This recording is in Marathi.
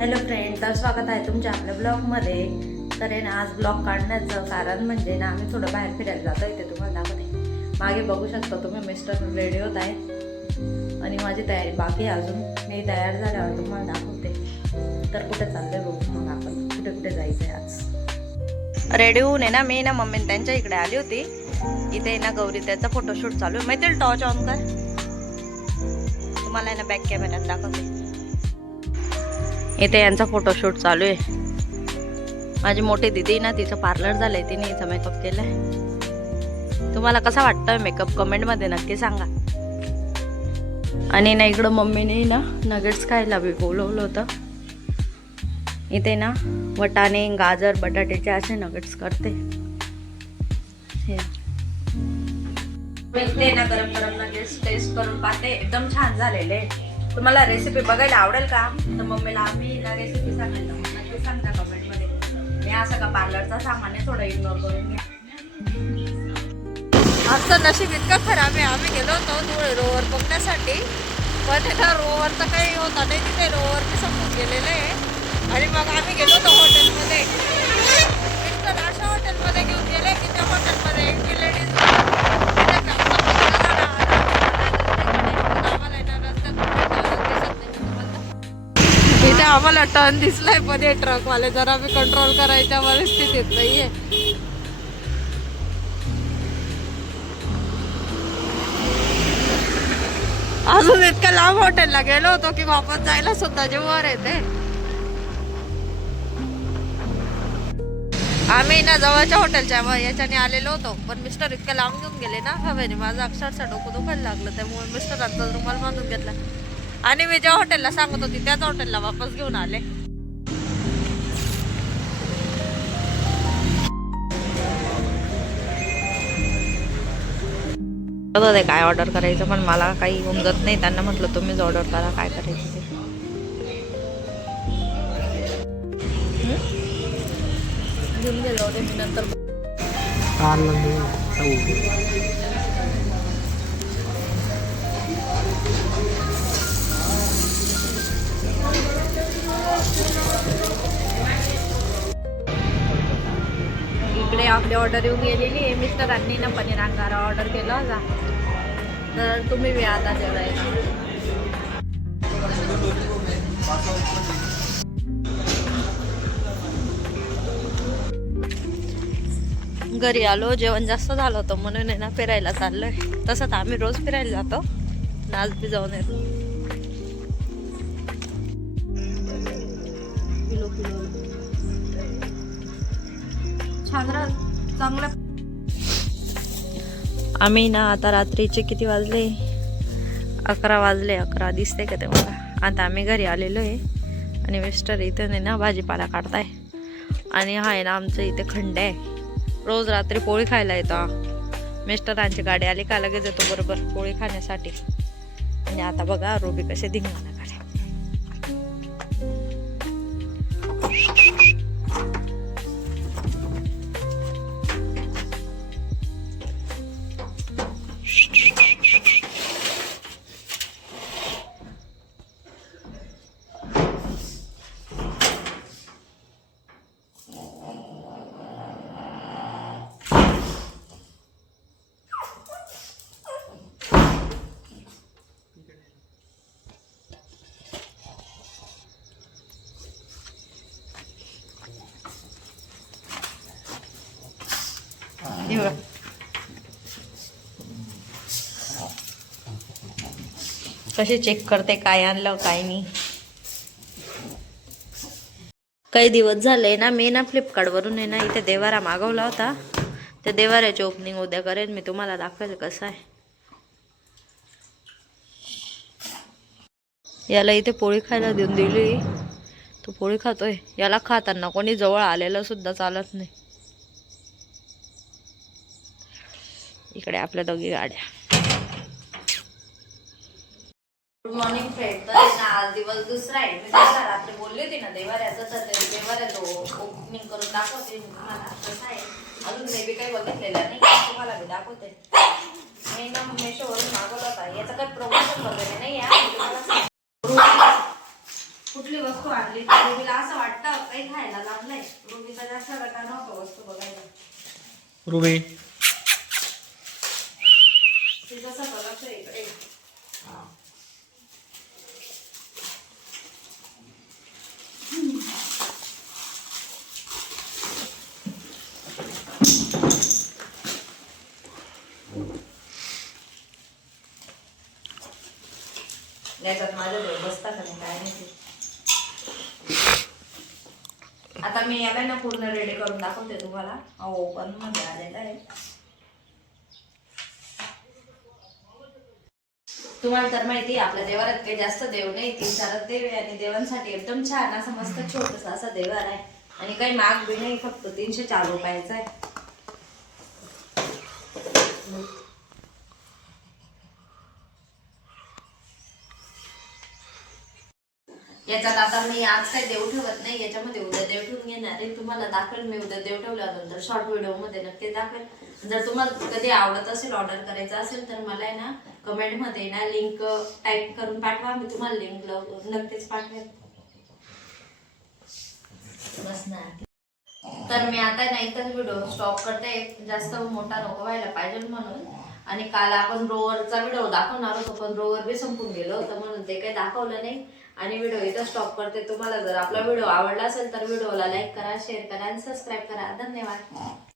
हॅलो फ्रेंड, तर स्वागत आहे तुमच्या आपल्या ब्लॉगमध्ये. तर आहे ना, आज ब्लॉग काढण्याचं कारण म्हणजे ना, आम्ही थोडं बाहेर फिरायला जातो आहे. ते तुम्हाला दाखवते. मागे बघू शकता तुम्ही, मिस्टर रेडी होत आहे आणि माझी तयारी बाकी आहे अजून. मी तयार झाल्यावर तुम्हाला दाखवते. तर कुठे चाललोय बघू मग आपण, कुठे कुठे जायचं आहे आज. रेडी होऊन आहे ना, मी ना मम्मी त्यांच्या इकडे आली होती. इथे ना गौरी त्याचा फोटोशूट चालू आहे. माहिती टॉर्च ऑन कर, तुम्हाला आहे ना बॅक कॅमेऱ्यात दाखवते. इथे यांचा फोटोशूट चालू आहे. माझी मोठी दिदी ना, तिचं पार्लर झालंय, तिने हिचा मेकअप केलाय. तुम्हाला कसा वाटतोय मेकअप कमेंटमध्ये नक्की सांगा. आणि ना इकडं मम्मीने ना नगेट्स खायला बी बोलवलं होतं. इथे ना वटाणे, गाजर, बटाट्याचे असे नगेट्स करते. इथे ना गरम गरम नगेट्स टेस्ट करून पाहते, एकदम छान झालेले. तुम्हाला रेसिपी बघायला आवडेल का? तर मम्मीला आम्ही ना रेसिपी सांगायला नक्की सांगा कमेंटमध्ये. मी असं का पार्लरचा सामान आहे, थोडं इग्नोर करून घ्या. आजचं नशीब इतकं खराब आहे. आम्ही गेलो होतो धुळे रोवर बघण्यासाठी, पण तिथं रोवर तर काही होता नाही. तिथे रोवर मी समजून गेलेलं आहे. आणि मग आम्ही गेलो होतो हॉटेलमध्ये. मिस्टर अशा हॉटेलमध्ये घेऊन गेले की त्या हॉटेलमध्ये एक लेडीज इथे आम्हाला टर्न दिसलाय, पण हे ट्रकवाले जरा मी कंट्रोल करायच्या परिस्थितीत नाहीये. अजून इतक्या लांब हॉटेलला गेलो होतो की वापस जायला सुद्धा जीवावर येते. आम्ही ना जवळच्या हॉटेलच्या याच्याने आलेलो होतो, पण मिस्टर इतक्या लांब घेऊन गेले ना हवेने, माझं अक्षरशः डोकं दुखायला लागलं. त्यामुळे मिस्टरांचा रुमाल बांधून घेतला आणि मी ज्या हॉटेलला सांगत होती त्याच हॉटेलला वापस घेऊन आले. होते काय ऑर्डर करायचं, पण मला काही उमजत नाही. त्यांना म्हटलं तुम्हीच ऑर्डर करा काय करायचं ते. घेऊन गेलो होते मी नंतर. इकडे आपली ऑर्डर येऊन गेलेली आहे. मिस्टरांनी ना पनीर अंगारा ऑर्डर केला होता. तर तुम्ही बी आता जेवायला. घरी आलो, जेवण जास्त झालं होतं म्हणून आहे ना फिरायला चाललोय. तसं तर आम्ही रोज फिरायला जातो, आज बी जाऊन येतो. छान चांगलं. आम्ही ना आता रात्रीचे किती वाजले, 11 वाजले. 11 दिसते का ते मला. आता आम्ही घरी आलेलो आहे आणि मिस्टर इथं नाही ना भाजीपाला काढताय. आणि हा आहे ना आमचं इथे खंड आहे. रोज रात्री पोळी खायला येतो. मिस्टरांची गाडी आली का लगेच येतो बरोबर पोळी खाण्यासाठी. आणि आता बघा रोबी कसे धिंगाणा काढे. कसे चेक करते काय आणलं काय नाही. काही दिवस झाले ना, मी ना फ्लिपकार्टवरून आहे ना इथे देवारा मागवला होता. त्या देवाऱ्याची ओपनिंग उद्या करेन मी, तुम्हाला दाखवेल कसं आहे. याला इथे पोळी खायला देऊन दिली, तो पोळी खातोय. याला खाताना कोणी जवळ आलेलं सुद्धा चालत नाही. इकडे आपल्या दोघी गाड्या. Good morning friend. तर आज दिवस दुसरा आहे. मी तुम्हाला रात्री बोलली होती ना देवाऱ्याचं, तर ते देवाऱ्याचं ओपनिंग करून दाखवते मी तुम्हाला कसं आहे. अजून मी काही बघितलेलं नाही, तुम्हाला मी दाखवते. मी ना मेशोवरून मागवलं होता. याचा काही प्रमोशन वगैरे नाही आहे. कुठली वस्तू आणली तर रुबीला असं वाटतं काही खायला लागलंय. रुबीचा जास्त गटा नव्हता वस्तू बघायला. रुबी तिचं सगळं लक्ष इकडे. याच्यात माझ्या डोळे बसता का नाही काय नाही. आता मी याला ना पूर्ण रेडी करून दाखवते तुम्हाला. ओपन मध्ये आलेला आहे. तुम्हाला तर माहिती आहे आपल्या देवारात काही जास्त देव नाही, 3-4 देव आहे आणि देवांसाठी एकदम छान असं मस्त छोटस असा देवार आहे आणि काही महाग बी नाही, फक्त 304 रुपयाचा आहे. याच्यात आता मी आज काही देव ठेवत नाही, याच्यामध्ये उद्या देव ठेवून घेणार आहे. तुम्हाला दाखवेल मी उद्या देव ठेवल्यानंतर शॉर्ट व्हिडिओ मध्ये नक्की दाखवेल. जर तुम्हाला कधी आवडत असेल, ऑर्डर करायचं असेल तर मला आहे ना कमेंट मध्ये ना लिंक टाईप करून पाठवा, मी तुम्हाला लिंक नक्कीच पाठवेल. बस ना. तर मी आता ना इथंच व्हिडिओ स्टॉप करते, जास्त मोठा नको व्हायला पाहिजे म्हणून. आणि काल आपण रोवरचा व्हिडिओ दाखवणार होतो पण रोवर बी संपून गेलो होतं म्हणून ते काही दाखवलं नाही. आणि व्हिडिओ इथं स्टॉप करते. तुम्हाला जर आपला व्हिडिओ आवडला असेल तर व्हिडिओला लाईक करा, शेअर करा आणि सबस्क्राईब करा. धन्यवाद.